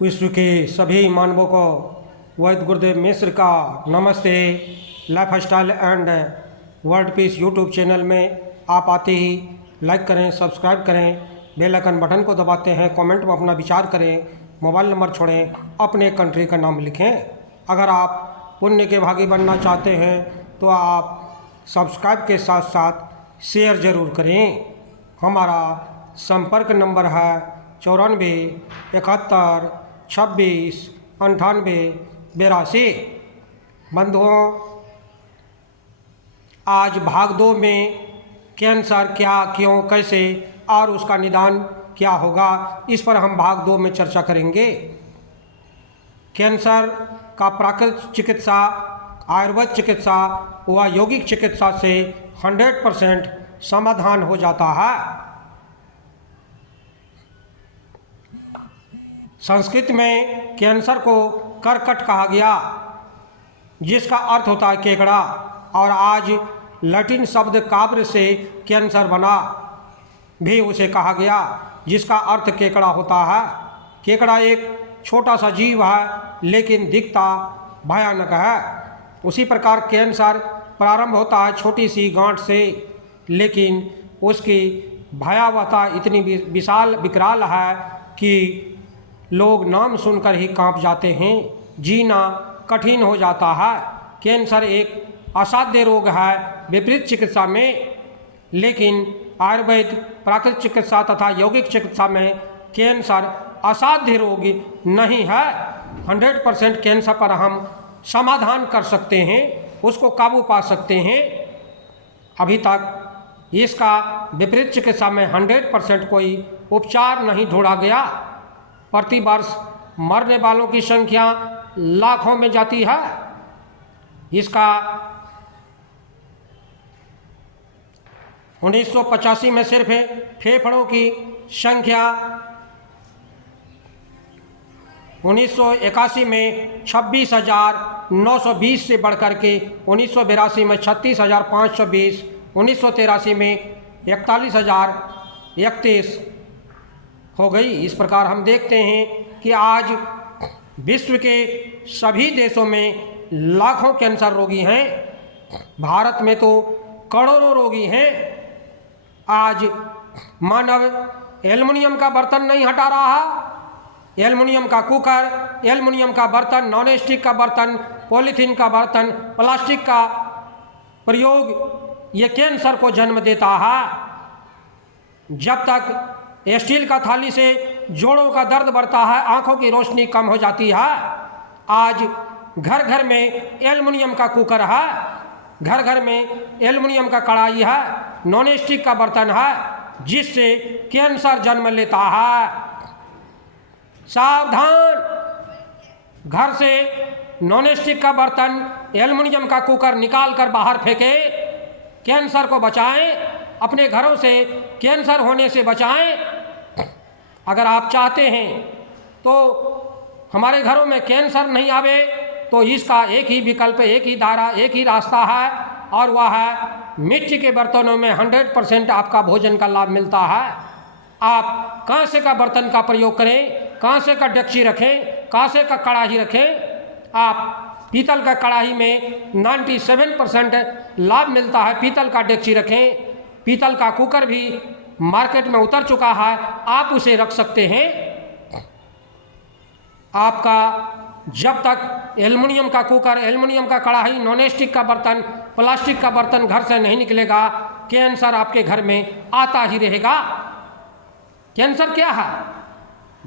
विश्व के सभी मानवों को वैद्य गुरुदेव मिश्र का नमस्ते। Life style and world peace YouTube channel में आप आते ही लाइक करें, सब्सक्राइब करें, बेल आइकन बटन को दबाते हैं, कमेंट में अपना विचार करें, मोबाइल नंबर छोड़ें, अपने कंट्री का नाम लिखें। अगर आप पुण्य के भागी बनना चाहते हैं तो आप सब्सक्राइब के साथ साथ शेयर ज़रूर करें। हमारा संपर्क नंबर है 94 71 26 98 82। बंधुओं, आज भाग 2 में कैंसर क्या, क्यों, कैसे और उसका निदान क्या होगा, इस पर हम भाग 2 में चर्चा करेंगे। कैंसर का प्राकृतिक चिकित्सा, आयुर्वेद चिकित्सा व यौगिक चिकित्सा से 100% समाधान हो जाता है। संस्कृत में कैंसर को करकट कहा गया, जिसका अर्थ होता है केकड़ा, और आज लैटिन शब्द काब्र से कैंसर बना भी उसे कहा गया, जिसका अर्थ केकड़ा होता है। केकड़ा एक छोटा सा जीव है लेकिन दिखता भयानक है। उसी प्रकार कैंसर प्रारंभ होता है छोटी सी गांठ से, लेकिन उसकी भयावहता इतनी विशाल विकराल है कि लोग नाम सुनकर ही कांप जाते हैं, जीना कठिन हो जाता है। कैंसर एक असाध्य रोग है विपरीत चिकित्सा में, लेकिन आयुर्वेद, प्राकृतिक चिकित्सा तथा यौगिक चिकित्सा में कैंसर असाध्य रोग नहीं है। 100% कैंसर पर हम समाधान कर सकते हैं, उसको काबू पा सकते हैं। अभी तक इसका विपरीत चिकित्सा में 100% कोई उपचार नहीं ढूंढा गया। प्रति वर्ष मरने वालों की संख्या लाखों में जाती है। इसका 1985 में सिर्फ फेफड़ों की संख्या 1981 में 26,920 से बढ़कर के 1982 में 36,520, 1983 में 41,031 हो गई। इस प्रकार हम देखते हैं कि आज विश्व के सभी देशों में लाखों कैंसर रोगी हैं। भारत में तो करोड़ों रोगी हैं। आज मानव एल्युमिनियम का बर्तन नहीं हटा रहा। एल्युमिनियम का कुकर, एल्युमिनियम का बर्तन, नॉन स्टिक का बर्तन, पॉलीथीन का बर्तन, प्लास्टिक का प्रयोग ये कैंसर को जन्म देता है। जब तक स्टील का थाली से जोड़ों का दर्द बढ़ता है, आंखों की रोशनी कम हो जाती है। आज घर घर में एल्युमिनियम का कुकर है, घर घर में एल्युमिनियम का कढ़ाई है, नॉन स्टिक का बर्तन है, जिससे कैंसर जन्म लेता है। सावधान! घर से नॉन स्टिक का बर्तन, एल्युमिनियम का कुकर निकाल कर बाहर फेंके। कैंसर को बचाएं, अपने घरों से कैंसर होने से बचाएं। अगर आप चाहते हैं तो हमारे घरों में कैंसर नहीं आवे, तो इसका एक ही विकल्प, एक ही धारा, एक ही रास्ता है, और वह है मिट्टी के बर्तनों में 100% आपका भोजन का लाभ मिलता है। आप कांसे का बर्तन का प्रयोग करें, कांसे का डेगची रखें, कांसे का कढ़ाई रखें। आप पीतल का कढ़ाई में 97% लाभ मिलता है, पीतल का डेगची रखें। पीतल का कुकर भी मार्केट में उतर चुका है, आप उसे रख सकते हैं। आपका जब तक एल्युमिनियम का कुकर, एल्युमिनियम का कढ़ाई, नॉन स्टिक का बर्तन, प्लास्टिक का बर्तन घर से नहीं निकलेगा, कैंसर आपके घर में आता ही रहेगा। कैंसर क्या है?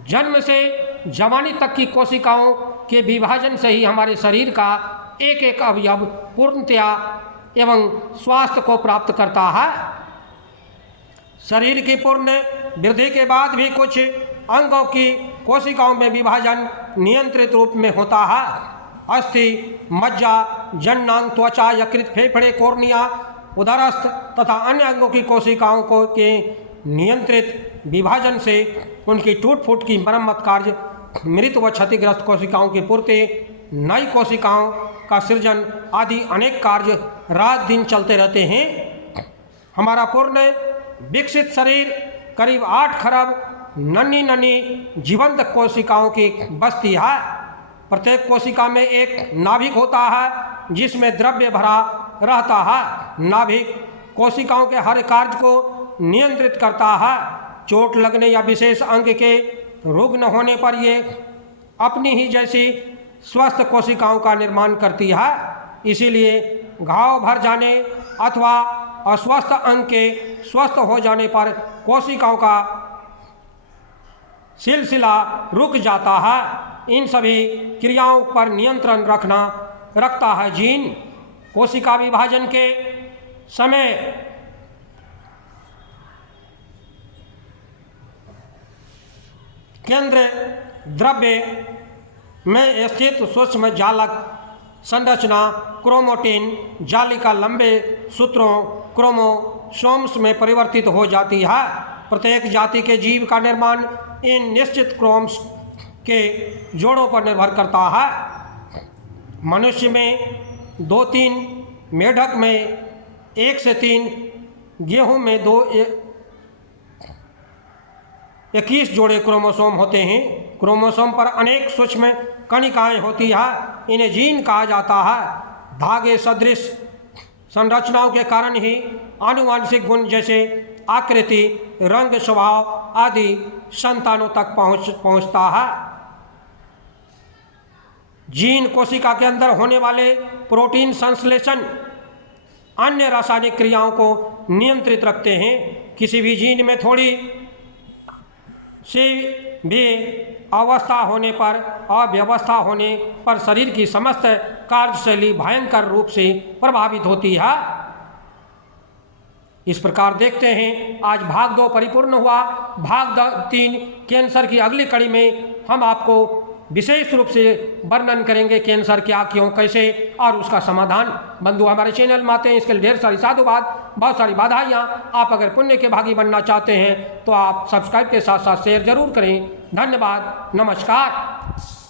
जन्म से जवानी तक की कोशिकाओं के विभाजन से ही हमारे शरीर का एक एक अवयव पूर्णतया एवं स्वास्थ्य को प्राप्त करता है। शरीर की पूर्ण वृद्धि के बाद भी कुछ अंगों की कोशिकाओं में विभाजन नियंत्रित रूप में होता है। अस्थि, मज्जा, जननांग, त्वचा, यकृत, फेफड़े, कोर्निया, उदरस्थ तथा अन्य अंगों की कोशिकाओं को के नियंत्रित विभाजन से उनकी टूट फूट की मरम्मत कार्य, मृत व क्षतिग्रस्त कोशिकाओं की पूर्ति, नई कोशिकाओं का सृजन आदि अनेक कार्य रात दिन चलते रहते हैं। हमारा पूर्ण विकसित शरीर करीब 8 खरब नन्ही नन्ही जीवंत कोशिकाओं की बस्ती है। प्रत्येक कोशिका में एक नाभिक होता है जिसमें द्रव्य भरा रहता है। नाभिक कोशिकाओं के हर कार्य को नियंत्रित करता है। चोट लगने या विशेष अंग के रुग्ण होने पर ये अपनी ही जैसी स्वस्थ कोशिकाओं का निर्माण करती है। इसीलिए घाव भर जाने अथवा अस्वस्थ अंग के स्वस्थ हो जाने पर कोशिकाओं का सिलसिला रुक जाता है। इन सभी क्रियाओं पर नियंत्रण रखता है जीन। कोशिका विभाजन के समय केंद्र द्रव्य में स्थित सूक्ष्म जालक संरचना क्रोमैटिन जालिका लंबे सूत्रों क्रोमोसोम्स में परिवर्तित हो जाती है। प्रत्येक जाति के जीव का निर्माण इन निश्चित क्रोम्स के जोड़ों पर निर्भर करता है। मनुष्य में 2-3, मेढक में 1 से 3, गेहूं में 21 जोड़े क्रोमोसोम होते हैं। क्रोमोसोम पर अनेक सूक्ष्म कणिकाएं होती हैं। इन्हें जीन कहा जाता है। धागे सदृश संरचनाओं के कारण ही आनुवांशिक गुण जैसे आकृति, रंग, स्वभाव आदि संतानों तक पहुंचता है। जीन कोशिका के अंदर होने वाले प्रोटीन संश्लेषण अन्य रासायनिक क्रियाओं को नियंत्रित रखते हैं। किसी भी जीन में थोड़ी सी भी अवस्था होने पर, अव्यवस्था होने पर शरीर की समस्त कार्यशैली भयंकर रूप से प्रभावित होती है। इस प्रकार देखते हैं आज भाग 2 परिपूर्ण हुआ। भाग 3 कैंसर की अगली कड़ी में हम आपको विशेष रूप से वर्णन करेंगे कैंसर क्या, क्यों, कैसे और उसका समाधान। बंधु हमारे चैनल में आते हैं इसके लिए ढेर सारी साधुवाद, बहुत सारी बधाइयाँ। आप अगर पुण्य के भागी बनना चाहते हैं तो आप सब्सक्राइब के साथ साथ शेयर जरूर करें। धन्यवाद, नमस्कार।